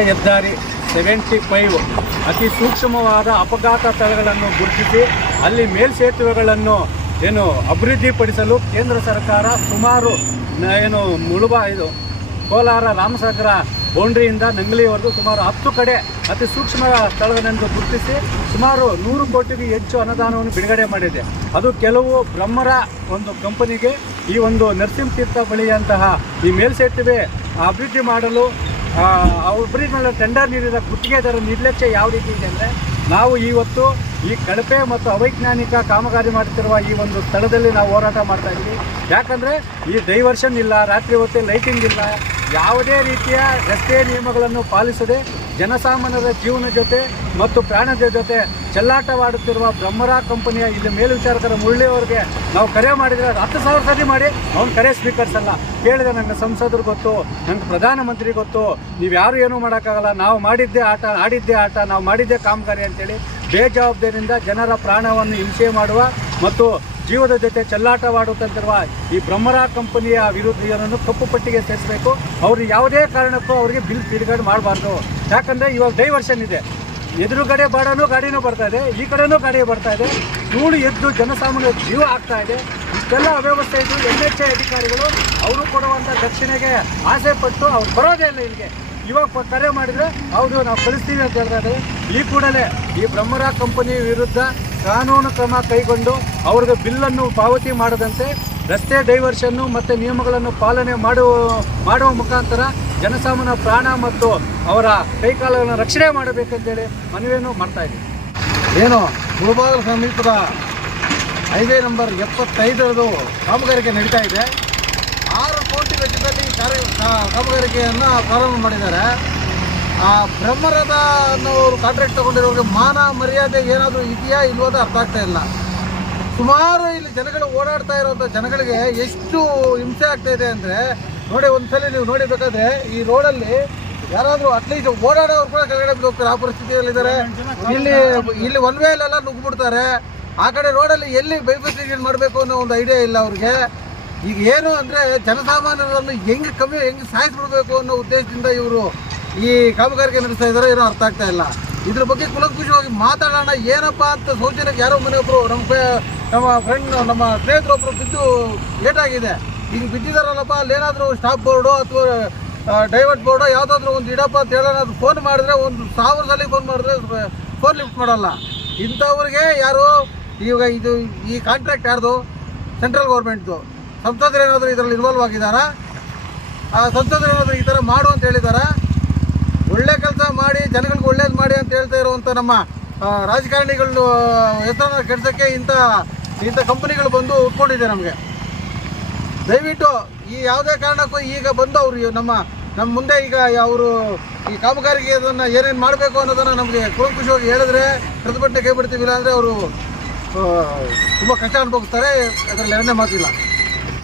ಹೆದ್ದಾರಿ seventy five ಅತಿ ಸೂಕ್ಷ್ಮವಾದ ಅಪಘಾತ ಸ್ಥಳಗಳನ್ನು ಗುರುತಿಸಿ ಅಲ್ಲಿ ಮೇಲ್ಸೇತುವೆಗಳನ್ನು ಏನು ಅಭಿವೃದ್ಧಿಪಡಿಸಲು ಕೇಂದ್ರ ಸರ್ಕಾರ ಸುಮಾರು ಏನು ಮುಳುಬ ಇದು ಕೋಲಾರ ರಾಮಸಾಗರ ಬೌಂಡ್ರಿಯಿಂದ ನಂಗಲಿವರೆಗೂ ಸುಮಾರು ಹತ್ತು ಕಡೆ ಅತಿ ಸೂಕ್ಷ್ಮ ಸ್ಥಳಗಳನ್ನು ಗುರುತಿಸಿ ಸುಮಾರು ನೂರು ಕೋಟಿಗೂ ಹೆಚ್ಚು ಅನುದಾನವನ್ನು ಬಿಡುಗಡೆ ಮಾಡಿದೆ. ಅದು ಕೆಲವು ಬ್ರಹ್ಮರ ಒಂದು ಕಂಪನಿಗೆ ಈ ಒಂದು ನರಸಿಂಹ ತೀರ್ಥ ಬಳಿಯಂತಹ ಈ ಮೇಲ್ಸೇತುವೆ ಅಭಿವೃದ್ಧಿ ಮಾಡಲು ಒಬ್ಬರಿಗೆ ಮೇಲೆ ಟೆಂಡರ್ ನೀಡಿದ ಗುತ್ತಿಗೆದಾರ ನಿರ್ಲಕ್ಷ್ಯ ಯಾವ ರೀತಿ ಇದೆ ಅಂದರೆ, ನಾವು ಇವತ್ತು ಈ ಕಳಪೆ ಮತ್ತು ಅವೈಜ್ಞಾನಿಕ ಕಾಮಗಾರಿ ಮಾಡುತ್ತಿರುವ ಈ ಒಂದು ಸ್ಥಳದಲ್ಲಿ ನಾವು ಹೋರಾಟ ಮಾಡ್ತಾ ಇದ್ದೀವಿ. ಯಾಕಂದರೆ ಈ ಡೈವರ್ಷನ್ ಇಲ್ಲ, ರಾತ್ರಿ ಹೊತ್ತೆ ಲೈಟಿಂಗ್ ಇಲ್ಲ ಯಾವುದೇ ರೀತಿಯ ರಸ್ತೆ ನಿಯಮಗಳನ್ನು ಪಾಲಿಸದೆ ಜನಸಾಮಾನ್ಯರ ಜೀವನ ಜೊತೆ ಮತ್ತು ಪ್ರಾಣದ ಜೊತೆ ಚೆಲ್ಲಾಟವಾಡುತ್ತಿರುವ ಬ್ರಹ್ಮರ ಕಂಪನಿಯ ಇಲ್ಲಿ ಮೇಲ್ವಿಚಾರಕರ ಮುರಳಿಯವರಿಗೆ ನಾವು ಕರೆ ಮಾಡಿದರೆ ಅದು ಹತ್ತು ಸಾವಿರ ಸರಿ ಮಾಡಿ, ಅವ್ನು ಕರೆ ಸ್ವೀಕರಿಸಲ್ಲ ಕೇಳಿದೆ ನನ್ನ ಸಂಸದರು ಗೊತ್ತು, ನಂಗೆ ಪ್ರಧಾನಮಂತ್ರಿ ಗೊತ್ತು, ನೀವು ಯಾರು ಏನೂ ಮಾಡೋಕ್ಕಾಗಲ್ಲ. ನಾವು ಮಾಡಿದ್ದೇ ಆಟ, ಆಡಿದ್ದೇ ಆಟ, ನಾವು ಮಾಡಿದ್ದೇ ಕಾಮಗಾರಿ ಅಂತೇಳಿ ಬೇಜವಾಬ್ದಾರಿಯಿಂದ ಜನರ ಪ್ರಾಣವನ್ನು ಹಿಂಸೆ ಮಾಡುವ ಮತ್ತು ಜೀವದ ಜೊತೆ ಚೆಲ್ಲಾಟವಾಡುತ್ತಂತಿರುವ ಈ ಬ್ರಹ್ಮರ ಕಂಪನಿಯ ವಿರುದ್ಧ ಇವರನ್ನು ಕಪ್ಪು ಪಟ್ಟಿಗೆ ಸೇರಿಸಬೇಕು. ಅವರು ಯಾವುದೇ ಕಾರಣಕ್ಕೂ ಅವರಿಗೆ ಬಿಲ್ ಬಿಡುಗಡೆ ಮಾಡಬಾರ್ದು. ಯಾಕಂದರೆ ಇವಾಗ ಡೈವರ್ಷನ್ ಇದೆ. ಎದುರುಗಡೆ ಬಾಡೋನು ಗಾಡಿನೂ ಬರ್ತಾ ಇದೆ, ಈ ಕಡೆನೂ ಗಾಡಿ ಬರ್ತಾ ಇದೆ. ಧೂಳು ಎದ್ದು ಜನಸಾಮಾನ್ಯ ಜೀವ ಆಗ್ತಾ ಇದೆ. ಇಷ್ಟೆಲ್ಲ ಅವ್ಯವಸ್ಥೆ ಇದ್ದು ಎನ್ ಎಚ್ ಎ ಅಧಿಕಾರಿಗಳು ಅವರು ಕೊಡುವಂಥ ದಕ್ಷಿಣೆಗೆ ಆಸೆ ಪಟ್ಟು ಅವ್ರು ಬರೋದೇ ಇಲ್ಲ ಇಲ್ಲಿಗೆ. ಇವಾಗ ಕರೆ ಮಾಡಿದರೆ ಹೌದು ನಾವು ಕಳಿಸ್ತೀವಿ ಅಂತ ಹೇಳ್ತಾ ಇದ್ದಾರೆ. ಈ ಕೂಡಲೇ ಈ ಬ್ರಹ್ಮರಾ ಕಂಪನಿ ವಿರುದ್ಧ ಕಾನೂನು ಕ್ರಮ ಕೈಗೊಂಡು ಅವ್ರಿಗೆ ಬಿಲ್ಲನ್ನು ಪಾವತಿ ಮಾಡದಂತೆ ರಸ್ತೆ ಡೈವರ್ಷನ್ನು ಮತ್ತು ನಿಯಮಗಳನ್ನು ಪಾಲನೆ ಮಾಡುವ ಮಾಡುವ ಮುಖಾಂತರ ಜನಸಾಮಾನ್ಯ ಪ್ರಾಣ ಮತ್ತು ಅವರ ಕೈಕಾಲಗಳನ್ನು ರಕ್ಷಣೆ ಮಾಡಬೇಕಂತೇಳಿ ಮನವಿಯನ್ನು ಮಾಡ್ತಾ ಇದ್ದೀವಿ ಏನು ಮುಳಬಾಗಿಲು ಸಮೀಪದ ಹೈವೇ ನಂಬರ್ ಎಪ್ಪತ್ತೈದರದು ಕಾಮಗಾರಿಕೆ ನಡೀತಾ ಇದೆ. ಆರು ಕೋಟಿ ವೆಚ್ಚದಲ್ಲಿ ಕಾಮಗಾರಿಕೆಯನ್ನು ಪ್ರಾರಂಭ ಮಾಡಿದ್ದಾರೆ. ಆ ಬ್ರಹ್ಮರದ ಅನ್ನೋರು ಕಾಂಟ್ರಾಕ್ಟ್ ತಗೊಂಡಿರೋರಿಗೆ ಮಾನ ಮರ್ಯಾದೆ ಏನಾದರೂ ಇದೆಯಾ ಇಲ್ವೋದು ಅರ್ಥ ಆಗ್ತಾ ಇಲ್ಲ. ಸುಮಾರು ಇಲ್ಲಿ ಜನಗಳು ಓಡಾಡ್ತಾ ಇರೋಂಥ ಜನಗಳಿಗೆ ಎಷ್ಟು ಹಿಂಸೆ ಆಗ್ತಾ ಇದೆ ಅಂದರೆ, ನೋಡಿ ಒಂದ್ಸಲಿ ನೀವು ನೋಡಿಬೇಕಾದ್ರೆ ಈ ರೋಡಲ್ಲಿ ಯಾರಾದರೂ ಅಟ್ಲೀಸ್ಟ್ ಓಡಾಡೋರು ಕೂಡ ಕೆಳಗಡೆ ಹೋಗ್ತಾರೆ. ಆ ಪರಿಸ್ಥಿತಿಯಲ್ಲಿದ್ದಾರೆ ಇಲ್ಲಿ ಇಲ್ಲಿ ಒನ್ ವೇಲೆಲ್ಲ ನುಗ್ಬಿಡ್ತಾರೆ ಆ ಕಡೆ ರೋಡಲ್ಲಿ ಎಲ್ಲಿ ಬೈಫಿಕೇಷನ್ ಮಾಡಬೇಕು ಅನ್ನೋ ಒಂದು ಐಡಿಯಾ ಇಲ್ಲ ಅವ್ರಿಗೆ. ಈಗ ಏನು ಅಂದರೆ ಜನಸಾಮಾನ್ಯರನ್ನು ಹೆಂಗೆ ಕಮ್ಮಿ, ಹೆಂಗೆ ಸಾಯಿಸ್ಬಿಡ್ಬೇಕು ಅನ್ನೋ ಉದ್ದೇಶದಿಂದ ಇವರು ಈ ಕಾಮಗಾರಿಕೆ ನಡೆಸ್ತಾ ಇದ್ದಾರೆ, ಏನೋ ಅರ್ಥ ಆಗ್ತಾ ಇಲ್ಲ. ಇದ್ರ ಬಗ್ಗೆ ಕುಲಂಕುಷವಾಗಿ ಮಾತಾಡೋಣ, ಏನಪ್ಪಾ ಅಂತ ಸೌಜನ್ಯಕ್ಕೆ ಯಾರೋ ಮನೆಯೊಬ್ಬರು ನಮ್ಮ ನಮ್ಮ ಫ್ರೆಂಡ್ ನಮ್ಮ ಸ್ನೇಹಿತರೊಬ್ಬರು ಬಿದ್ದು ಲೇಟಾಗಿದೆ ಈಗ ಬಿದ್ದಿದಾರಲ್ಲಪ್ಪ ಅಲ್ಲೇನಾದರೂ ಸ್ಟಾಪ್ ಬೋರ್ಡು ಅಥವಾ ಡೈವರ್ಟ್ ಬೋರ್ಡು ಯಾವುದಾದ್ರೂ ಒಂದು ಇಡಪ್ಪ ಅಂತ ಅದು ಫೋನ್ ಮಾಡಿದ್ರೆ ಒಂದು ಸಾವಿರ ಸಲ ಫೋನ್ ಮಾಡಿದ್ರೆ ಫೋನ್ ಲಿಫ್ಟ್ ಮಾಡಲ್ಲ. ಇಂಥವ್ರಿಗೆ ಯಾರು, ಇವಾಗ ಇದು ಈ ಕಾಂಟ್ರಾಕ್ಟ್ ಯಾರ್ದು? ಸೆಂಟ್ರಲ್ ಗೌರ್ಮೆಂಟ್ದು ಸಂಸದರು ಏನಾದರೂ ಇದರಲ್ಲಿ ಇನ್ವಾಲ್ವ್ ಆಗಿದ್ದಾರಾ? ಆ ಸಂಸದರು ಏನಾದರೂ ಈ ಥರ ಮಾಡು ಅಂತ ಹೇಳಿದಾರಾ ಒಳ್ಳೆ ಕೆಲಸ ಮಾಡಿ, ಜನಗಳಿಗೆ ಒಳ್ಳೇದು ಮಾಡಿ ಅಂತ ಹೇಳ್ತಾ ಇರುವಂಥ ನಮ್ಮ ರಾಜಕಾರಣಿಗಳು ಹೆಸರನ್ನು ಕೆಡ್ಸೋಕ್ಕೆ ಇಂಥ ಇಂಥ ಕಂಪನಿಗಳು ಬಂದು ಉಟ್ಕೊಂಡಿದೆ ನಮಗೆ. ದಯವಿಟ್ಟು ಈ ಯಾವುದೇ ಕಾರಣಕ್ಕೂ ಈಗ ಬಂದು ಅವರು ನಮ್ಮ ನಮ್ಮ ಮುಂದೆ ಈಗ ಅವರು ಈ ಕಾಮಗಾರಿಗೆ ಅದನ್ನು ಏನೇನು ಮಾಡಬೇಕು ಅನ್ನೋದನ್ನು ನಮಗೆ ಕುಲಂಕುಷವಾಗಿ ಹೇಳಿದ್ರೆ, ಪ್ರತಿಭಟನೆ ಕೈ ಬಿಡ್ತೀವಿ ಇಲ್ಲ ಅವರು ತುಂಬ ಕಷ್ಟ ಅನುಭವಿಸ್ತಾರೆ, ಅದರಲ್ಲಿ ಎರಡನೇ ಮಾತಿಲ್ಲ.